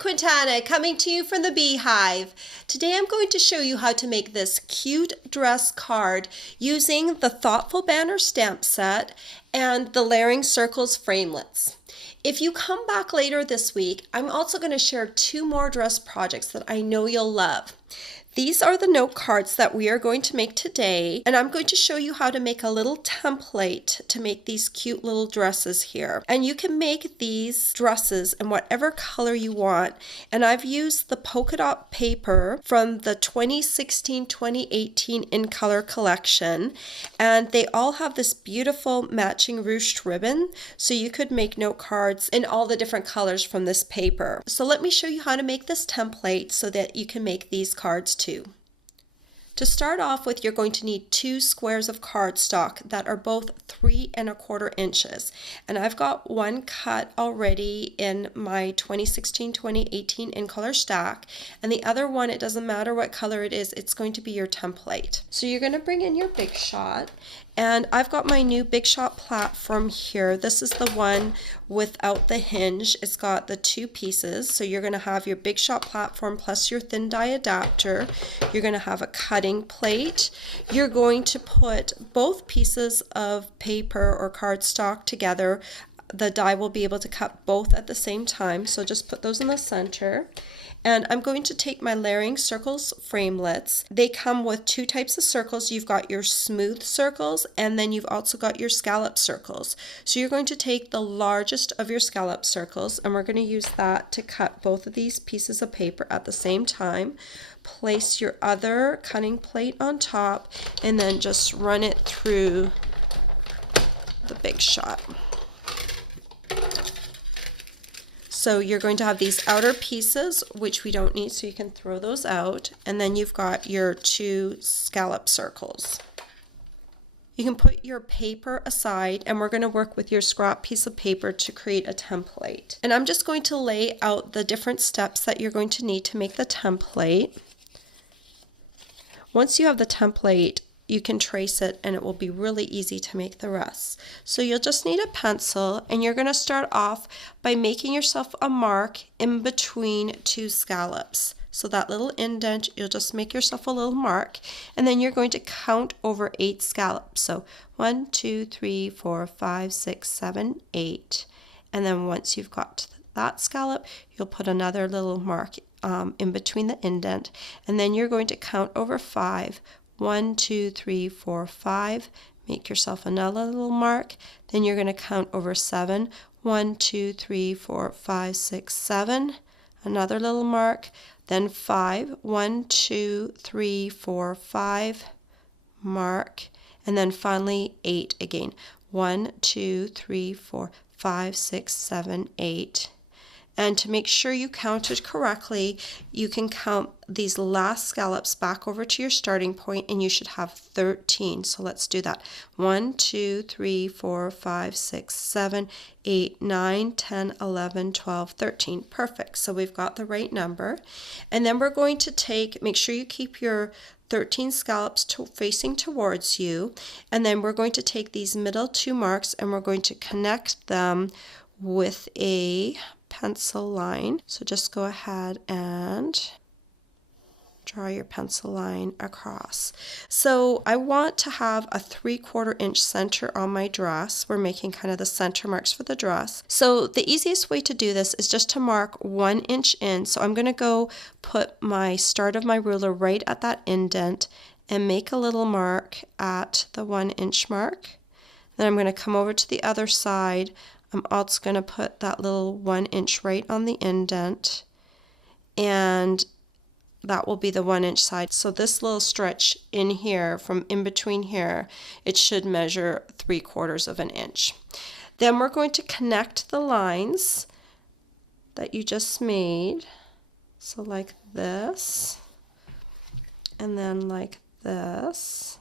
Quintana, coming to you from the Beehive. Today I'm going to show you how to make this cute dress card using the Thoughtful Banner stamp set and the Layering Circles framelits. If you come back later this week, I'm also going to share 2 more dress projects that I know you'll love. These are the note cards that we are going to make today, and I'm going to show you how to make a little template to make these cute little dresses here. And you can make these dresses in whatever color you want, and I've used the polka dot paper from the 2016-2018 In Color collection, and they all have this beautiful matching ruched ribbon, so you could make note cards in all the different colors from this paper. So let me show you how to make this template so that you can make these cards too. To start off with, you're going to need 2 squares of cardstock that are both 3 1/4 inches. And I've got one cut already in my 2016-2018 In Color stack. And the other one, it doesn't matter what color it is, it's going to be your template. So you're going to bring in your Big Shot. And I've got my new Big Shot platform here. This is the one without the hinge. It's got the 2 pieces. So you're going to have your Big Shot platform plus your thin die adapter. You're going to have a cutting plate. You're going to put both pieces of paper or cardstock together. The die will be able to cut both at the same time. So just put those in the center. And I'm going to take my Layering Circles framelits. They come with 2 types of circles. You've got your smooth circles, and then you've also got your scallop circles. So you're going to take the largest of your scallop circles, and we're going to use that to cut both of these pieces of paper at the same time. Place your other cutting plate on top, and then just run it through the Big Shot. So you're going to have these outer pieces, which we don't need, so you can throw those out. And then you've got your 2 scallop circles. You can put your paper aside, and we're going to work with your scrap piece of paper to create a template. And I'm just going to lay out the different steps that you're going to need to make the template. Once you have the template, you can trace it and it will be really easy to make the rest. So you'll just need a pencil, and you're going to start off by making yourself a mark in between 2 scallops. So that little indent, you'll just make yourself a little mark, and then you're going to count over 8 scallops. So 1, 2, 3, 4, 5, 6, 7, 8. And then once you've got to that scallop, you'll put another little mark in between the indent, and then you're going to count over 5. 1, 2, 3, 4, 5. Make yourself another little mark. Then you're going to count over 7. 1, 2, 3, 4, 5, 6, 7. Another little mark. Then 5. 1, 2, 3, 4, 5. Mark. And then finally 8 again. 1, 2, 3, 4, 5, 6, 7, 8. And to make sure you counted correctly, you can count these last scallops back over to your starting point, and you should have 13. So let's do that. 1, 2, 3, 4, 5, 6, 7, 8, 9, 10, 11, 12, 13. Perfect. So we've got the right number. And then we're going to make sure you keep your 13 scallops facing towards you. And then we're going to take these middle 2 marks, and we're going to connect them with a pencil line. So just go ahead and draw your pencil line across. So I want to have a 3/4 inch center on my dress. We're making kind of the center marks for the dress. So the easiest way to do this is just to mark 1 inch in. So I'm going to go put my start of my ruler right at that indent and make a little mark at the 1 inch mark. Then I'm going to come over to the other side. I'm also going to put that little 1 inch right on the indent, and that will be the 1 inch side. So this little stretch in here, from in between here, it should measure 3/4 of an inch. Then we're going to connect the lines that you just made. So like this, and then like this,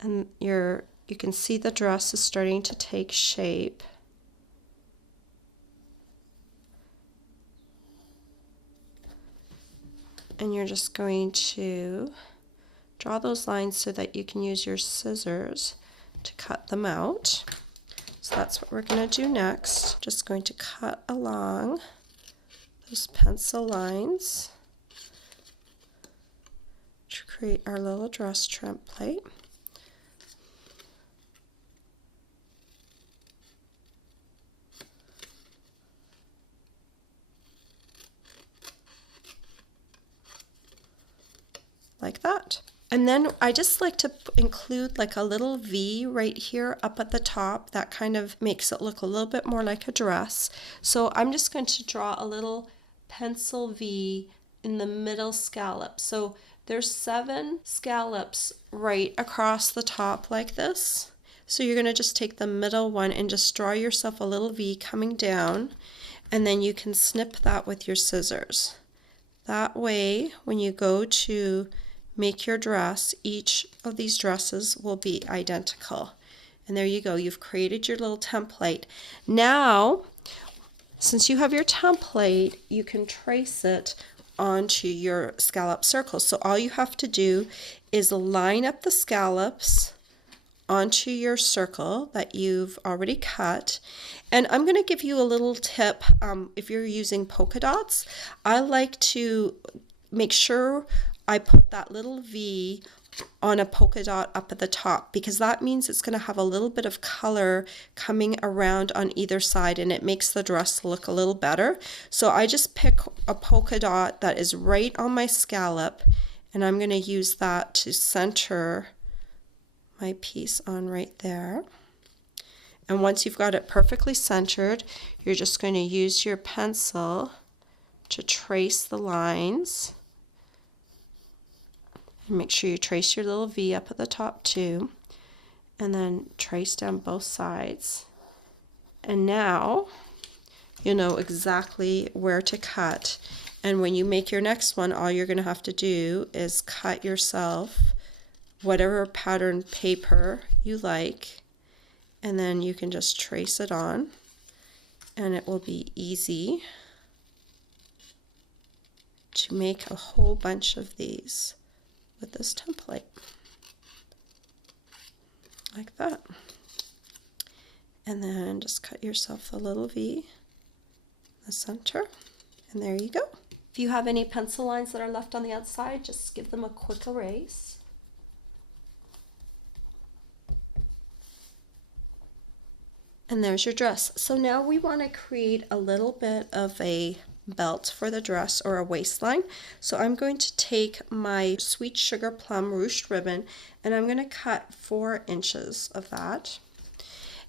and you can see the dress is starting to take shape. And you're just going to draw those lines so that you can use your scissors to cut them out. So that's what we're going to do next. Just going to cut along those pencil lines to create our little dress template. Like that. And then I just like to include like a little V right here up at the top. That kind of makes it look a little bit more like a dress. So I'm just going to draw a little pencil V in the middle scallop. So there's 7 scallops right across the top like this. So you're going to just take the middle one and just draw yourself a little V coming down, and then you can snip that with your scissors. That way, when you go to make your dress, each of these dresses will be identical. And there you go, you've created your little template. Now, since you have your template, you can trace it onto your scallop circles. So all you have to do is line up the scallops onto your circle that you've already cut. And I'm going to give you a little tip. If you're using polka dots, I like to make sure I put that little V on a polka dot up at the top, because that means it's going to have a little bit of color coming around on either side, and it makes the dress look a little better. So I just pick a polka dot that is right on my scallop, and I'm going to use that to center my piece on right there. And once you've got it perfectly centered, you're just going to use your pencil to trace the lines. And make sure you trace your little V up at the top too, and then trace down both sides. And now you know exactly where to cut. And when you make your next one, all you're going to have to do is cut yourself whatever pattern paper you like, and then you can just trace it on, and it will be easy to make a whole bunch of these with this template, like that. And then just cut yourself a little V in the center, and there you go. If you have any pencil lines that are left on the outside, just give them a quick erase. And there's your dress. So now we want to create a little bit of a belt for the dress, or a waistline. So I'm going to take my Sweet Sugar Plum ruched ribbon, and I'm going to cut 4 inches of that.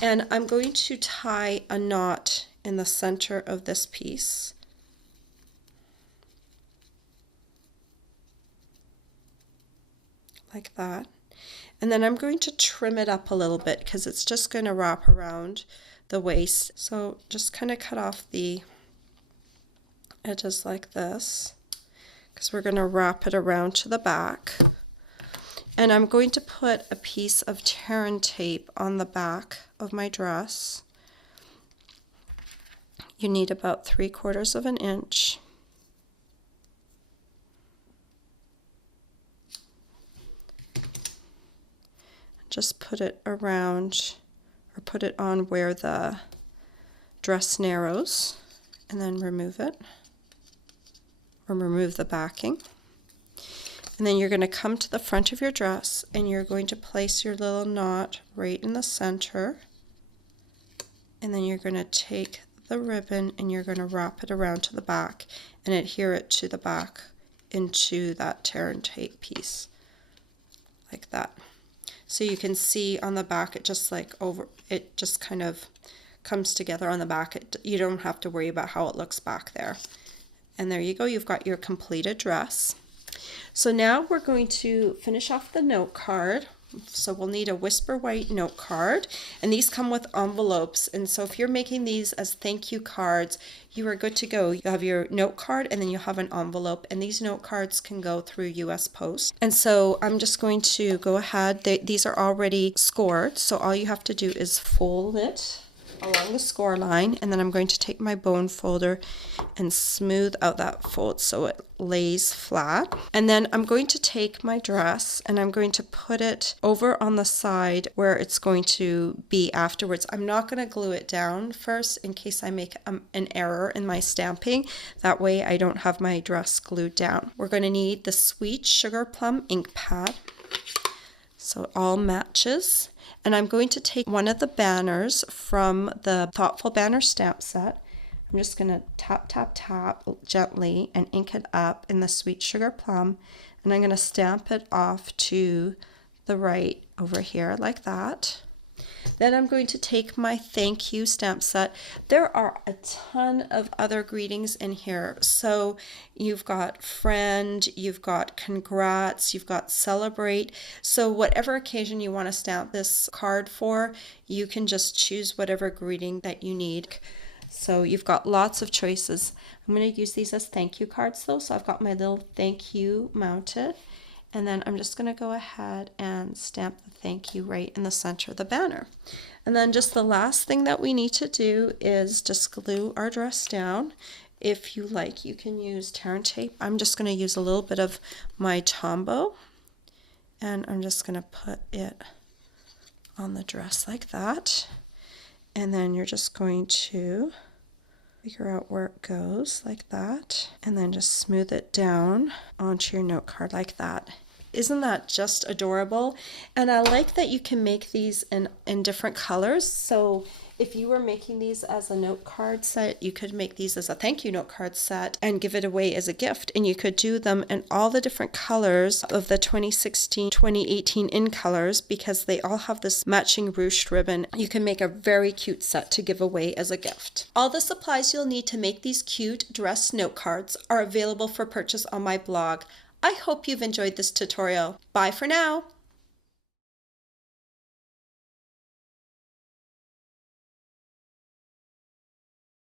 And I'm going to tie a knot in the center of this piece. Like that. And then I'm going to trim it up a little bit, because it's just going to wrap around the waist. So just kind of cut off the edges like this, because we're going to wrap it around to the back. And I'm going to put a piece of tear and tape on the back of my dress. You need about 3/4 of an inch. Just put it around, or put it on where the dress narrows, and then remove it, or remove the backing. And then you're going to come to the front of your dress, and you're going to place your little knot right in the center, and then you're going to take the ribbon and you're going to wrap it around to the back and adhere it to the back into that tear and tape piece, like that. So you can see on the back, it just kind of comes together on the back. You don't have to worry about how it looks back there. And there you go, you've got your completed dress. So now we're going to finish off the note card. So we'll need a Whisper White note card, and these come with envelopes. And so if you're making these as thank you cards, you are good to go. You have your note card, and then you have an envelope, and these note cards can go through US Post. And so I'm just going to go ahead. These are already scored, so all you have to do is fold it along the score line, and then I'm going to take my bone folder and smooth out that fold so it lays flat. And then I'm going to take my dress and I'm going to put it over on the side where it's going to be afterwards. I'm not going to glue it down first in case I make an error in my stamping. That way I don't have my dress glued down. We're going to need the Sweet Sugar Plum ink pad, so it all matches. And I'm going to take one of the banners from the Thoughtful Banner stamp set. I'm just going to tap, tap, tap gently and ink it up in the Sweet Sugar Plum. And I'm going to stamp it off to the right over here like that. Then I'm going to take my thank you stamp set. There are a ton of other greetings in here. So you've got friend, you've got congrats, you've got celebrate. So whatever occasion you want to stamp this card for, you can just choose whatever greeting that you need. So you've got lots of choices. I'm going to use these as thank you cards though. So I've got my little thank you mounted. And then I'm just going to go ahead and stamp the thank you right in the center of the banner. And then just the last thing that we need to do is just glue our dress down. If you like, you can use tear and tape. I'm just going to use a little bit of my Tombow. And I'm just going to put it on the dress like that. And then you're just going to figure out where it goes like that. And then just smooth it down onto your note card like that. Isn't that just adorable? And I like that you can make these in different colors. So if you were making these as a note card set, you could make these as a thank you note card set and give it away as a gift. And you could do them in all the different colors of the 2016, 2018 in colors because they all have this matching ruched ribbon. You can make a very cute set to give away as a gift. All the supplies you'll need to make these cute dress note cards are available for purchase on my blog. I hope you've enjoyed this tutorial. Bye for now.